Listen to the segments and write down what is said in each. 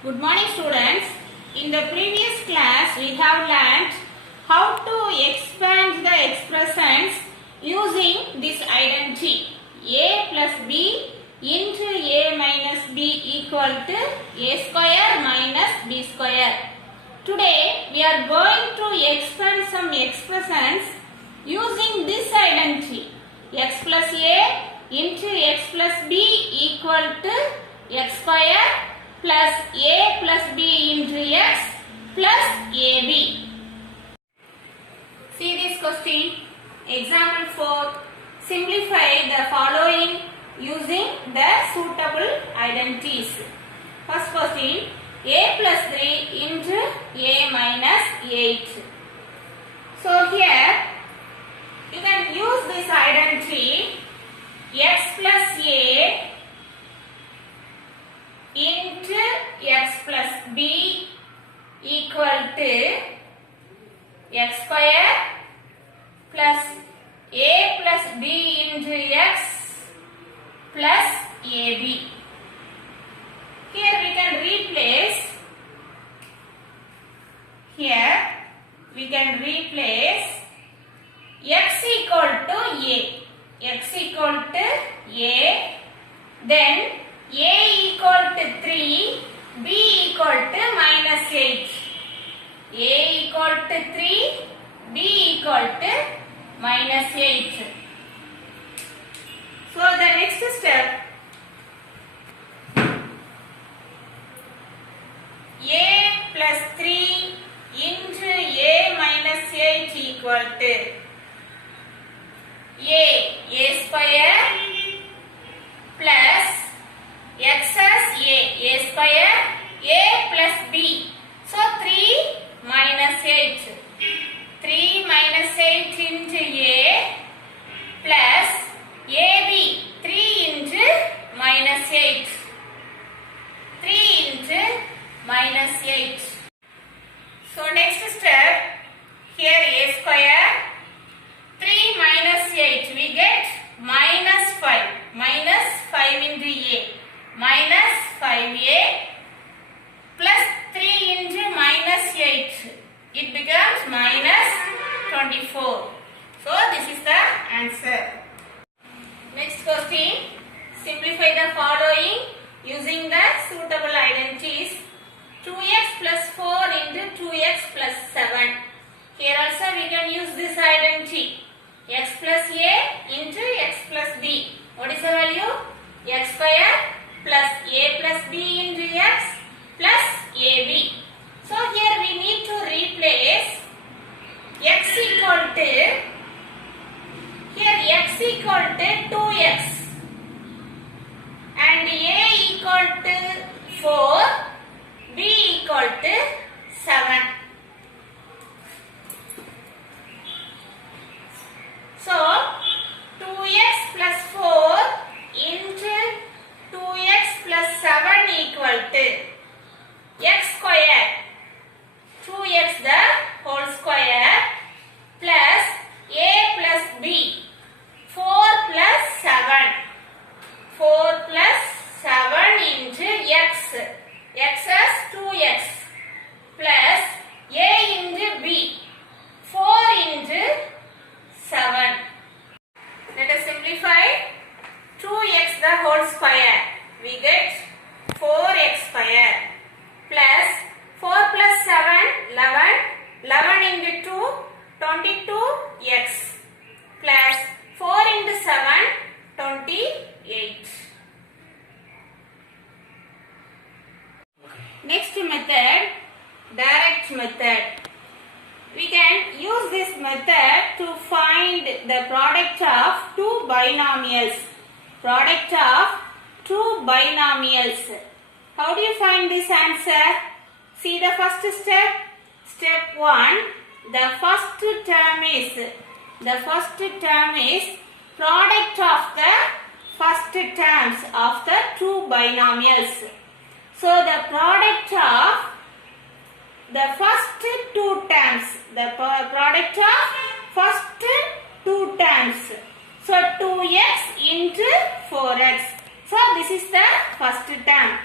Good morning students. In the previous class we have learnt how to expand the expressions using this identity a plus b into a minus b equal to a square minus b square. Today we are going to expand some expressions using this identity x plus a into x plus b equal to x square plus a plus b into x plus ab. See this question. Example 4. Simplify the following using the suitable identities. First question. A plus 3 into a minus 8. So here you can use this identity x plus a into x plus b equal to x square plus a plus b into x plus ab. Here we can replace x equal to a. X equal to a, then a equal to 3, b equal to minus 8. A equal to 3, b equal to minus 8. So the next step, a plus 3 into a minus 8 equal to a square plus x as a square, a plus b. So 3 minus 8. 3 minus 8 into a plus ab. 3 into minus 8. 3 into minus 8. So next step, here a square. 3 minus 8, we get minus 5. Minus 5 into a. Minus 5a plus 3 into minus 8. It becomes minus 24. So this is the answer. Next question. Simplify the following using the suitable identities. 2x plus 4 into 2x plus 7. Here also we can use this identity. X plus a into x plus b. What is the value? X square plus a plus b into x plus ab. So here we need to replace x equal to, here x equal to 2x and a equal to 4, b equal to 7. So 2x plus 4 into 2x plus 7 equal to x square, 2x the whole square plus a plus b, 4 plus 7, 4 plus 7 into x, x as 2x plus a into b, 4 into 7. Let us simplify. 2x the whole square. We get 4x square plus 4 plus 7, 11. 11 into 2, 22x plus 4 into 7, 28. Next method, direct method. We can use this method to find the product of two binomials. Product of two binomials. How do you find this answer? See the first step. Step 1. The first term is product of the first terms of the two binomials. So the product of the first two terms, the product of first two terms. So 2x into 4x. So this is the first term.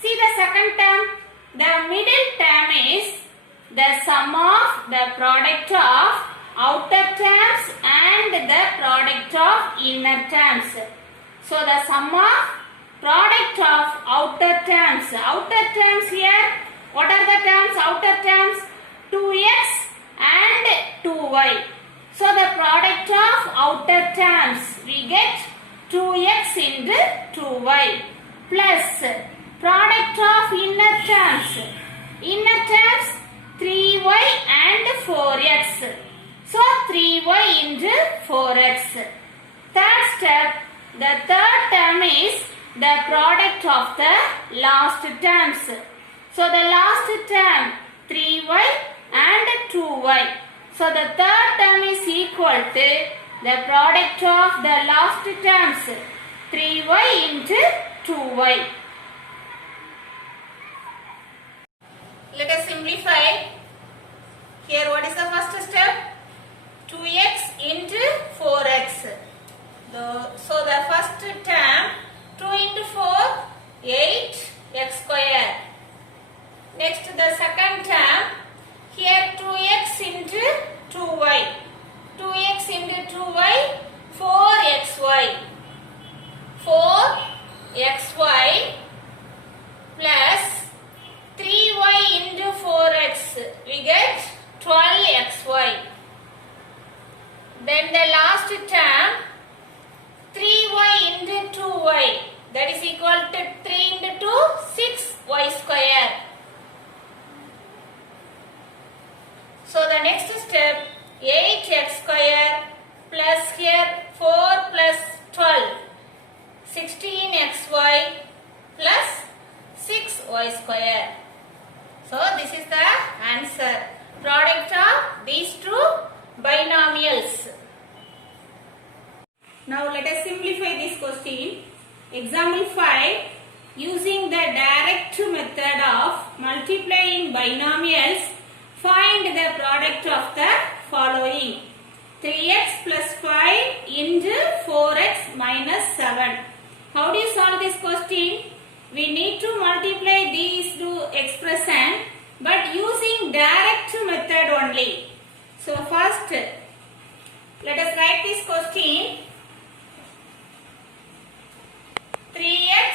See the second term. The middle term is the sum of the product of outer terms and the product of inner terms. So the sum of product of outer terms. Outer terms here, what are the terms? Outer terms 2x and 2y. So the product of outer terms, we get 2x into 2y plus product of inner terms. Inner terms 3y and 4x. So 3y into 4x. Third step, the third term is the product of the last terms. So the last term 3y and 2y. So the third term is equal to the product of the last terms 3y into 2y. Let us simplify. Here what is the first step? 2x into 4x. So the first term 2 into 4, 8x square. Next the second term, here 2x into 2y. 2x into 2y, 4xy. 4xy plus 3y into 4x. We get 12xy. Then the last term 3y into 2y, that is equal to 3 into 2, 6y square. So the next step 8x square plus here 4 plus 12, 16xy plus 6y square. So this is the answer. Product of these two binomials. Now let us simplify this question. Example 5. Using the direct method of multiplying binomials, find the product of the following. 3x plus 5 into 4x minus 7. How do you solve this question? We need to multiply these two expressions but using direct method only. So first, let us write this question. 3x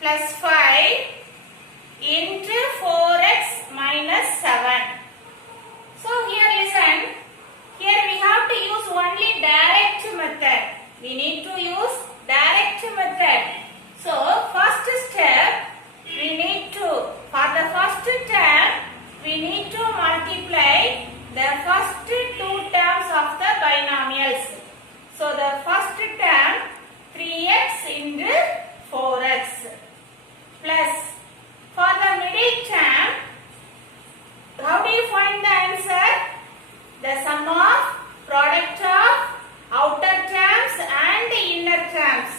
plus 5 into 4x minus 7. So here listen, here we have to use only direct method. We need to use direct method. So first step, we need to, for the first term, we need to multiply the first two terms of the binomials. So the first term 3x into 4x plus for the middle term, how do you find the answer? The sum of product of outer terms and inner terms.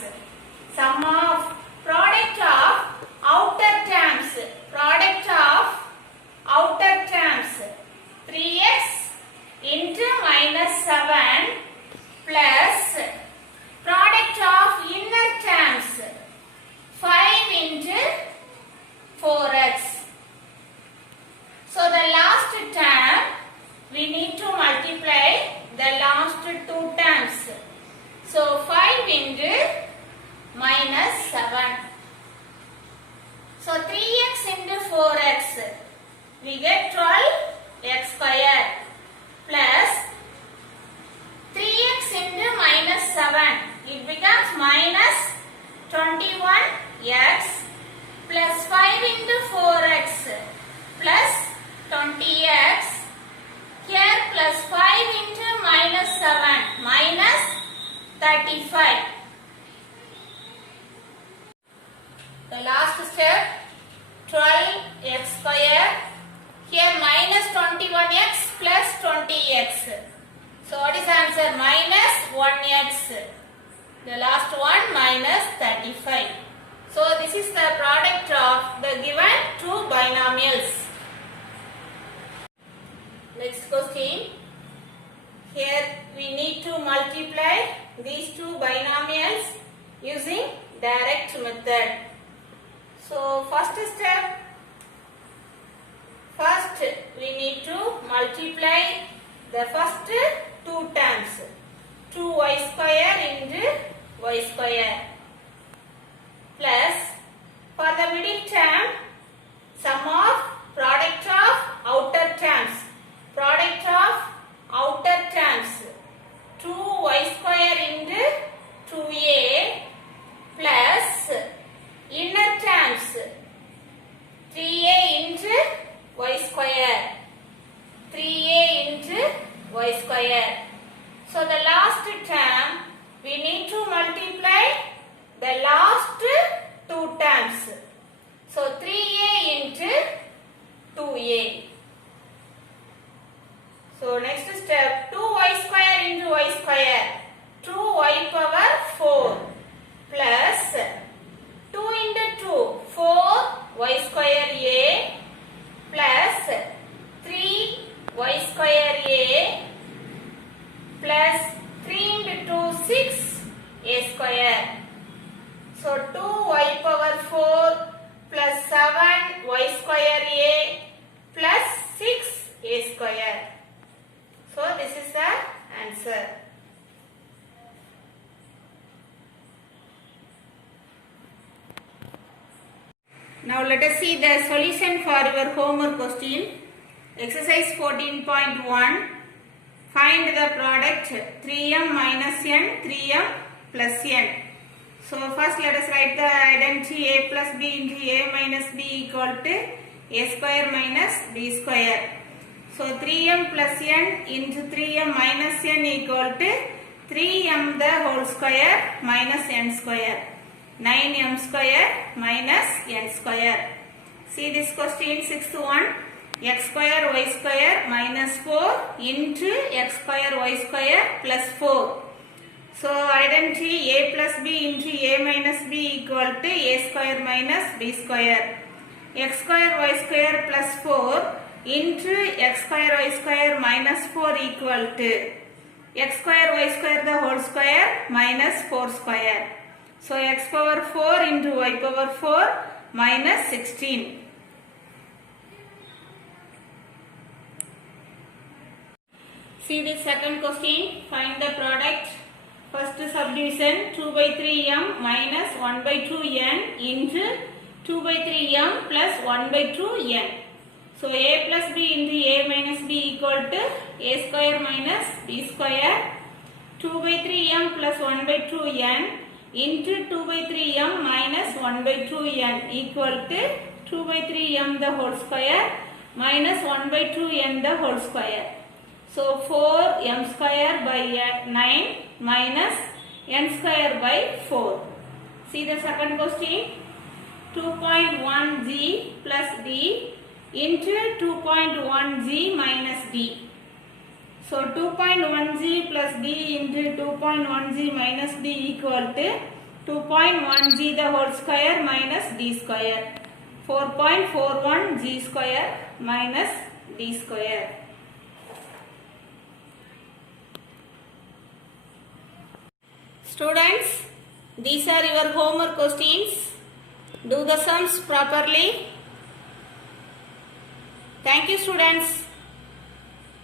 Sum of product of outer terms. Product of outer terms 3x into minus 7 plus product of inner terms 5 into 4x. So the last term we need to multiply the last two terms. So 5 into minus 7. So 3x into 4x, we get 12x square plus 3x into minus 7, it becomes minus 21x plus 5 into 4x plus 20x, here plus 5 into minus 7 minus 35. The last step 12x square, here minus 21x plus 20x. So what is the answer? Minus 1x. The last one minus 35. So this is the product of the given two binomials. Next question. Here we need to multiply these two binomials using direct method. So first step multiply the first two terms. 2y square into y square plus for the middle term sum of product of outer terms. Product of outer terms 2y square into 2a plus inner terms 3a into y square. 3a into y square. So the last term we need to multiply the last two terms. So 3a into 2a. So next step 2y square into y square. 2y power 4 plus 2 into 2 4y square a plus 3y square a plus 3 into 2 6a square. So 2y power 4 plus 7y square a plus 6a square. So this is the answer. Now let us see the solution for your homework question. Exercise 14.1. Find the product 3m minus n, 3m plus n. So first let us write the identity a plus b into a minus b equal to a square minus b square. So 3m plus n into 3m minus n equal to 3m the whole square minus n square. 9m square minus n square. See this question, sixth one. X square y square minus 4 into x square y square plus 4. So identity a plus b into a minus b equal to a square minus b square. X square y square plus 4 into x square y square minus 4 equal to x square y square the whole square minus 4 square. So x power 4 into y power 4 minus 16. See the second question. Find the product. First subdivision 2 by 3m minus 1 by 2n into 2 by 3m plus 1 by 2n. So a plus b into a minus b equal to a square minus b square. 2 by 3m plus 1 by 2n into 2 by 3m minus 1 by 2n equal to 2 by 3m the whole square minus 1 by 2n the whole square. So 4m square by 9 minus n square by 4. See the second question. 2.1g plus d into 2.1g minus d. So 2.1g plus d into 2.1g minus d equal to 2.1g the whole square minus d square. 4.41g square minus d square. Students, these are your homework questions. Do the sums properly. Thank you, students.